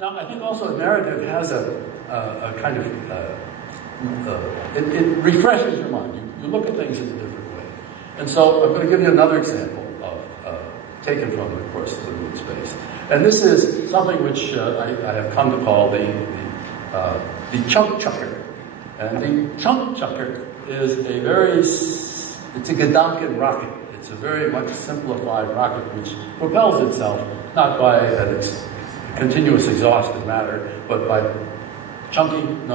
Now, I think also narrative has a kind of, it refreshes your mind. You look at things in a different way. And so I'm going to give you another example taken from the course of Living in Space. And this is something which I have come to call the chunk chucker. And the chunk chucker is it's a Gedanken rocket. It's a very much simplified rocket which propels itself not by a continuous exhaust of matter, but by chucking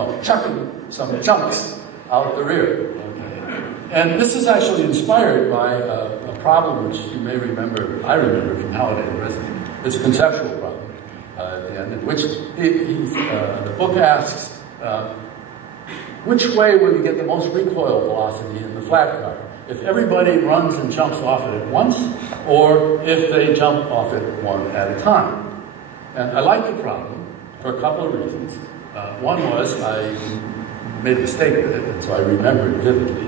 some chunks out the rear. Okay. And this is actually inspired by a problem which you may remember, I remember from Howard University. It's a conceptual problem at the end, in which the book asks, which way will you get the most recoil velocity in the flat car? If everybody runs and jumps off it at once, or if they jump off it one at a time. And I like the problem for a couple of reasons. One was I made a mistake with it, and so I remember it vividly.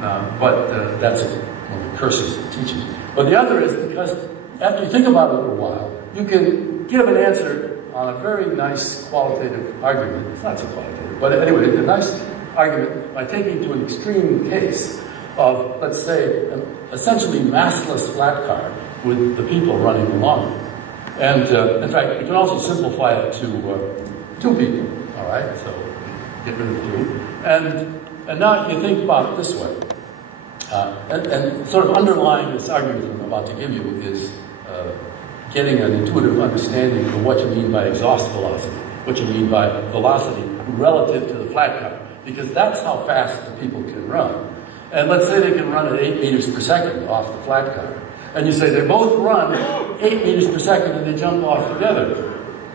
But that's one of the curses of teaching. But the other is because after you think about it a little while, you can give an answer on a very nice qualitative argument. It's not so qualitative, but anyway, a nice argument by taking to an extreme case of, let's say, an essentially massless flat car with the people running along it. And in fact, you can also simplify it to two people, all right? So get rid of two. And now you think about it this way. And sort of underlying this argument I'm about to give you is getting an intuitive understanding of what you mean by exhaust velocity, what you mean by velocity relative to the flat car, because that's how fast the people can run. And let's say they can run at 8 meters per second off the flat car. And you say they both run 8 meters per second and they jump off together.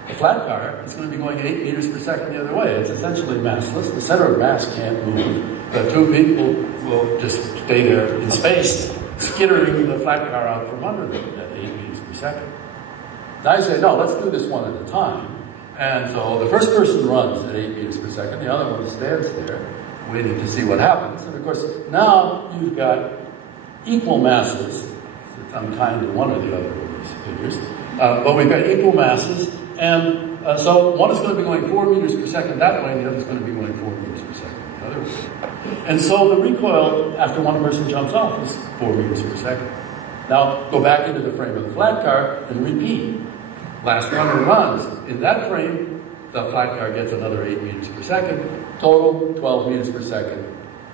The flat car is going to be going 8 meters per second the other way. It's essentially massless. The center of mass can't move. The two people will just stay there in space, skittering the flat car out from under them at 8 meters per second. Now I say, no, let's do this one at a time. And so the first person runs at 8 meters per second. The other one stands there waiting to see what happens. And of course, now you've got equal masses. I'm kind to one or the other of these figures. But we've got equal masses, and so one is going to be going 4 meters per second that way, and the other is going to be going 4 meters per second the other way. And so the recoil after one person jumps off is 4 meters per second. Now go back into the frame of the flat car and repeat. Last runner runs. In that frame, the flat car gets another 8 meters per second. Total, 12 meters per second.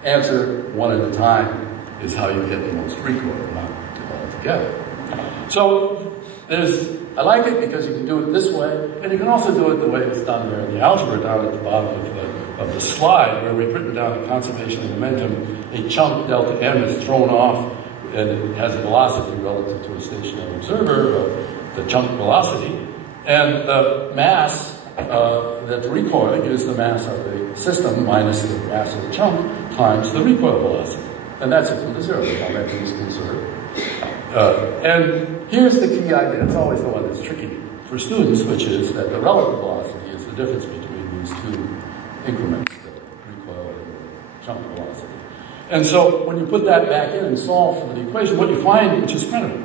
Answer, one at a time, is how you get the most recoil, not all together. So I like it because you can do it this way, and you can also do it the way it's done there in the algebra down at the bottom of the slide, where we've written down the conservation of momentum. A chunk delta m is thrown off, and it has a velocity relative to a stationary observer, the chunk velocity, and the mass that's recoiling is the mass of the system minus the mass of the chunk times the recoil velocity. And that's equal to 0, if all that is conserved. And here's the key idea. It's always the one that's tricky for students, which is that the relative velocity is the difference between these two increments, the recoil and the chunk velocity. And so when you put that back in and solve for the equation, what you find, which is kind of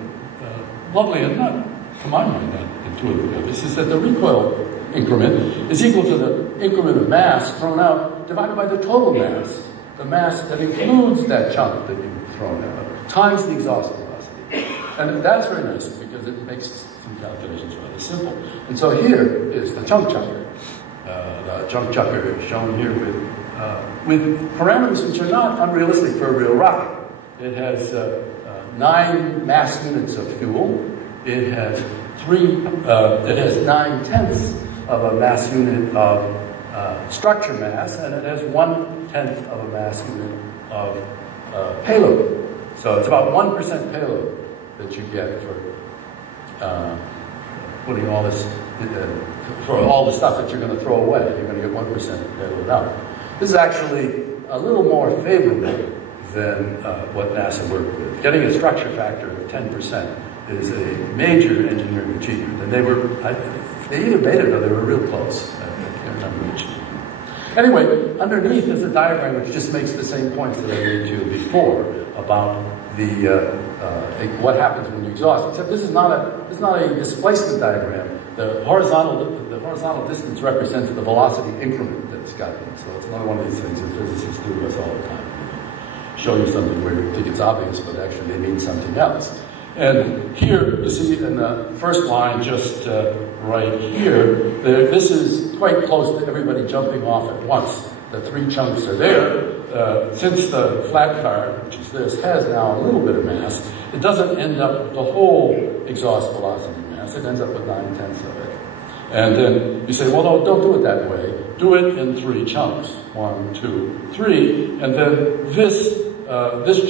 lovely and not, to my mind, not intuitive, this is that the recoil increment is equal to the increment of mass thrown out divided by the total mass, the mass that includes that chunk that you've thrown out, times the exhaust velocity. And that's very nice because it makes some calculations rather simple. And so here is the chunk chucker. The chunk chucker is shown here with parameters which are not unrealistic for a real rocket. It has 9 mass units of fuel. It has 9/10 of a mass unit of structure mass, and it has 1/10 of a mass unit of payload. So it's about 1% payload that you get for putting all this, for all the stuff that you're going to throw away. You're going to get 1% payload out. This is actually a little more favorable than what NASA worked with. Getting a structure factor of 10% is a major engineering achievement. And they either made it or they were real close. I can't remember which. Anyway, underneath is a diagram which just makes the same points that I made to you before about the what happens when you exhaust. Except this is not a displacement diagram. The horizontal distance represents the velocity increment that it's gotten. So it's another one of these things that physicists do to us all the time. Show you something where you think it's obvious, but actually they mean something else. And here, you see in the first line, just right here, this is quite close to everybody jumping off at once. The three chunks are there. Since the flat car, which is this, has now a little bit of mass, it doesn't end up with the whole exhaust velocity mass. It ends up with 9/10 of it. And then you say, well, no, don't do it that way. Do it in three chunks. 1, 2, 3. And then this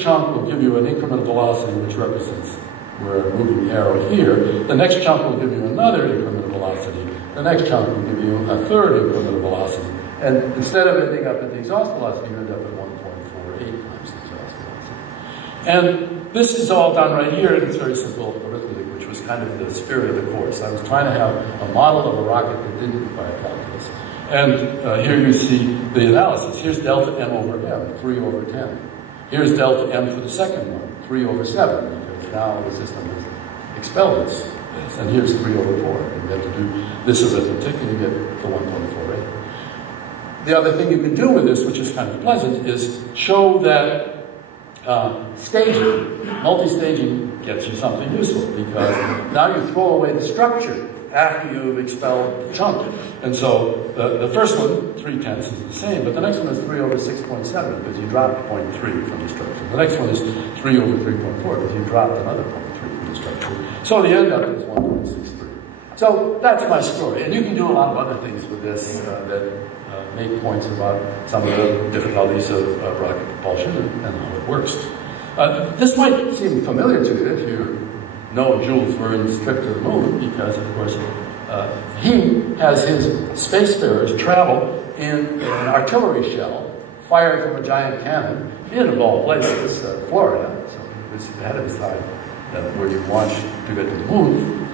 chunk will give you an increment of velocity, which represents where I'm moving the arrow here. The next chunk will give you another increment of velocity. The next chunk will give you a third increment of velocity. And instead of ending up at the exhaust velocity, you end up at 1.48 times the exhaust velocity. And this is all done right here, and it's very simple arithmetic, which was kind of the spirit of the course. I was trying to have a model of a rocket that didn't require calculus. And here you see the analysis. Here's delta m over m, 3 over 10. Here's delta m for the second one, 3 over 7, because now the system has expelled this. And here's 3 over 4. And you have to do this arithmetic, and you get the 1.48. The other thing you can do with this, which is kind of pleasant, is show that staging, multi-staging gets you something useful, because now you throw away the structure after you've expelled the chunk. And so the first one, 3/10, is the same, but the next one is 3 over 6.7, because you dropped 0.3 from the structure. The next one is 3 over 3.4, because you dropped another 0.3 from the structure. So the end of it is 1.63. So that's my story. And you can do a lot of other things with this that make points about some of the difficulties of rocket propulsion and how it works. This might seem familiar to you if you know Jules Verne's trip to the moon, because, of course, he has his spacefarers travel in an artillery shell fired from a giant cannon in, of all places, Florida. So he was ahead of his time where you launched to get to the moon.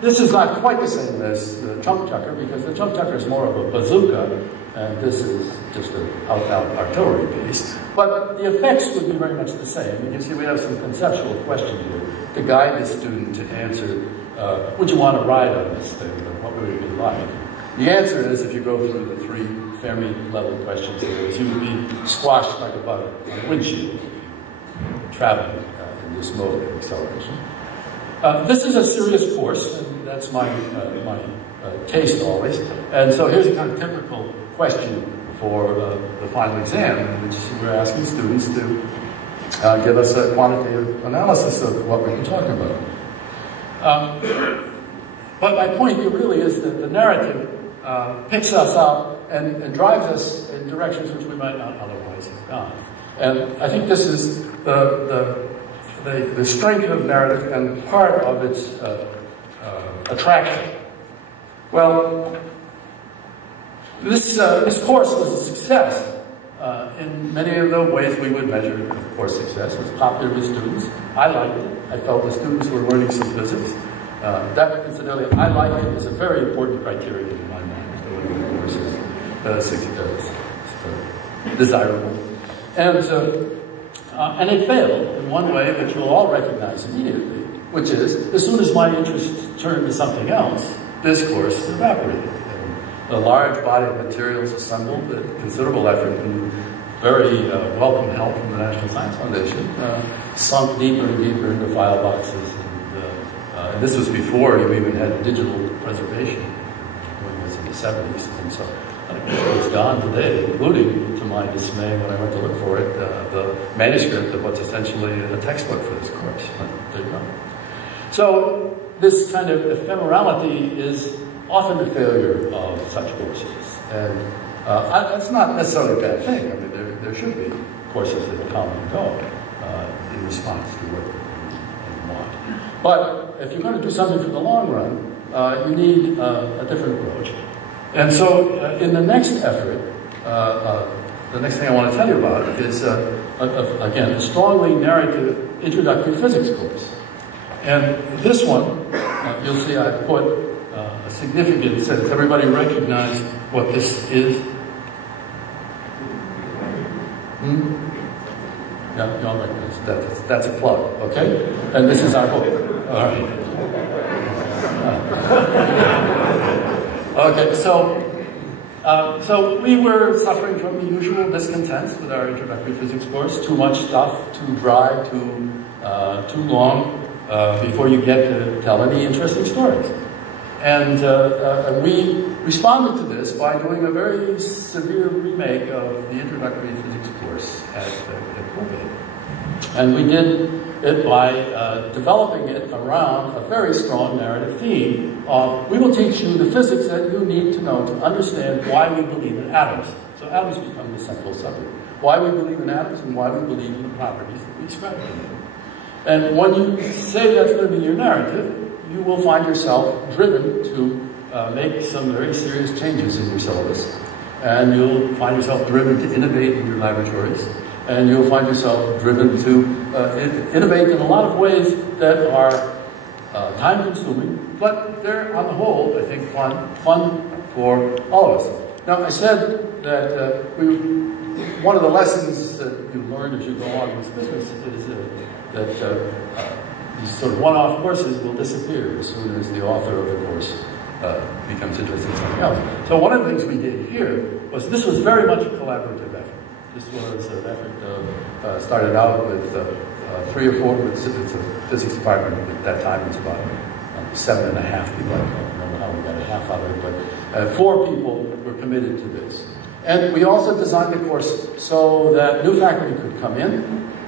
This is not quite the same as the chunk chucker, because the chunk chucker is more of a bazooka, and this is just an out-and-out artillery piece. But the effects would be very much the same. And you see we have some conceptual questions here to guide the student to answer, would you want to ride on this thing, or what would it be like? The answer is, if you go through the 3 Fermi-level questions here, is you would be squashed like a butter on a windshield, traveling in this mode of acceleration. This is a serious course, and that's my taste always. And so here's a kind of typical question for the final exam, in which we're asking students to give us a quantitative analysis of what we've been talking about. But my point here really is that the narrative picks us up and drives us in directions which we might not otherwise have gone. And I think this is the strength of narrative and part of its attraction. Well, this course was a success in many of the ways we would measure course success. It was popular with students. I liked it. I felt the students were learning some physics. That, incidentally, I like it is a very important criterion in my mind. So whether the course is desirable. And it failed in one way that you'll all recognize immediately, which is, as soon as my interest turned to something else, this course evaporated. And a large body of materials assembled at considerable effort and very welcome help from the National Science Foundation, sunk deeper and deeper into file boxes. And this was before you even had digital preservation, when it was in the 70s. And so it's gone today, including, to my dismay, when I went to look for it, the manuscript of what's essentially a textbook for this course. But there you go. So this kind of ephemerality is often the failure of such courses. And that's not necessarily a bad thing. I mean, there should be courses that come and go in response to what you want. But if you're going to do something for the long run, you need a different approach. And so in the next effort, the next thing I want to tell you about is, again, a strongly narrative introductory physics course. And this one, you'll see I put a significant sense. Everybody recognize what this is? Yeah, you all recognize that. That's a plug, okay? And this is our book. All right. Okay, so we were suffering from the usual discontents with our introductory physics course. Too much stuff, too dry, too long before you get to tell any interesting stories. And we responded to this by doing a very severe remake of the introductory physics course at Holbrow. And we did it by developing it around a very strong narrative theme of, we will teach you the physics that you need to know to understand why we believe in atoms. So atoms become the central subject. Why we believe in atoms and why we believe in the properties that we ascribe to them. And when you say that's going to be your narrative, you will find yourself driven to make some very serious changes in your syllabus. And you'll find yourself driven to innovate in your laboratories. And you'll find yourself driven to innovate in a lot of ways that are time-consuming, but they're, on the whole, I think, fun for all of us. Now, I said that one of the lessons that you learn as you go on in this business is that these sort of one-off courses will disappear as soon as the author of the course becomes interested in something else. So one of the things we did here was, this was very much a collaborative effort. This was an effort started out with 3 or 4, it's a physics department at that time, it was about 7.5 people, I don't remember how we got a half out of it, but 4 people were committed to this. And we also designed the course so that new faculty could come in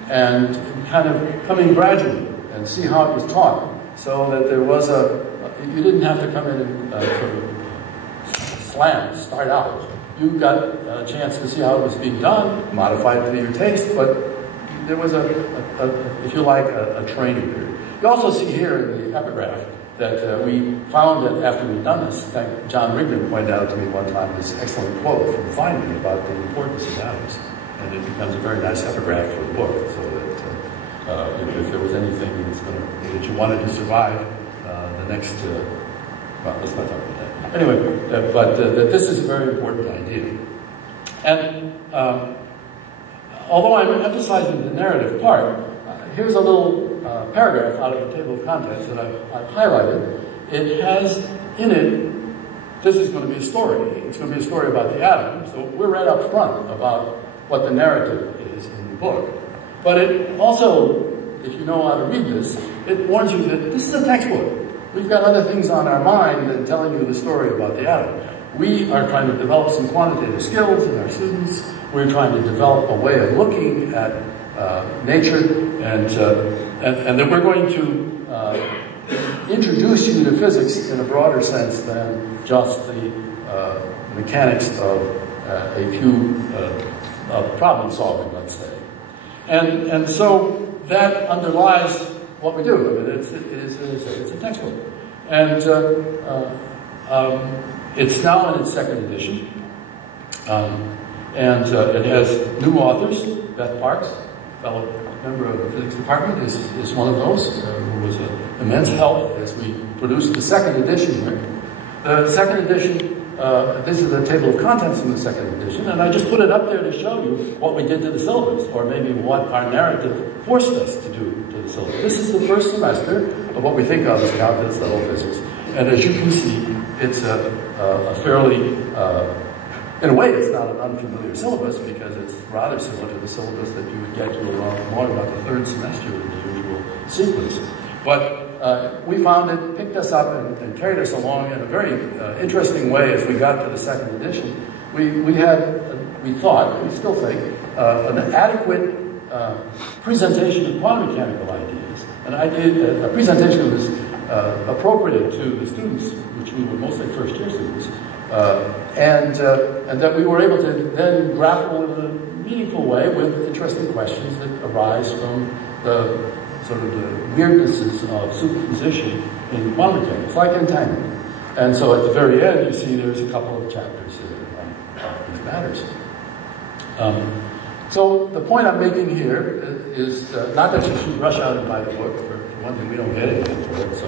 and kind of come in gradually and see how it was taught, so that there was you didn't have to come in and sort of start out. You got a chance to see how it was being done, modified to your taste, but there was if you like, a training period. You also see here in the epigraph that we found that after we'd done this, in fact, John Rigdon pointed out to me one time this excellent quote from Feynman about the importance of atoms, and it becomes a very nice epigraph for the book, so that if there was anything that you wanted to survive the next, well, let's not talk about that. Anyway, but this is a very important idea. And although I'm emphasizing the narrative part, here's a little paragraph out of the table of contents that I've highlighted. It has in it, this is going to be a story. It's going to be a story about the atom. So we're right up front about what the narrative is in the book. But it also, if you know how to read this, it warns you that this is a textbook. We've got other things on our mind than telling you the story about the atom. We are trying to develop some quantitative skills in our students. We're trying to develop a way of looking at nature, and that we're going to introduce you to physics in a broader sense than just the mechanics of a few problem solving, let's say. And so that underlies what we do. I mean, it's a textbook. And it's now in its 2nd edition. And it has new authors. Beth Parks, fellow member of the physics department, is one of those, who was an immense help as we produced the 2nd edition here. The 2nd edition, this is the table of contents in the 2nd edition, and I just put it up there to show you what we did to the syllabus, or maybe what our narrative forced us to do to the syllabus. This is the first semester of what we think of as calculus level physics, and as you can see, it's a fairly, in a way, it's not an unfamiliar syllabus, because it's rather similar to the syllabus that you would get to around more about the 3rd semester in the usual sequence. But we found it picked us up and carried us along in a very interesting way as we got to the 2nd edition. We thought, we still think, an adequate presentation of quantum mechanical ideas, a presentation that was appropriate to the students, which we were mostly first-year students, and that we were able to then grapple in a meaningful way with interesting questions that arise from the sort of the weirdnesses of superposition in quantum mechanics, like entanglement. And so at the very end, you see there's a couple of chapters on these matters. So the point I'm making here is not that you should rush out and buy the book. For one thing, we don't get anything for it, so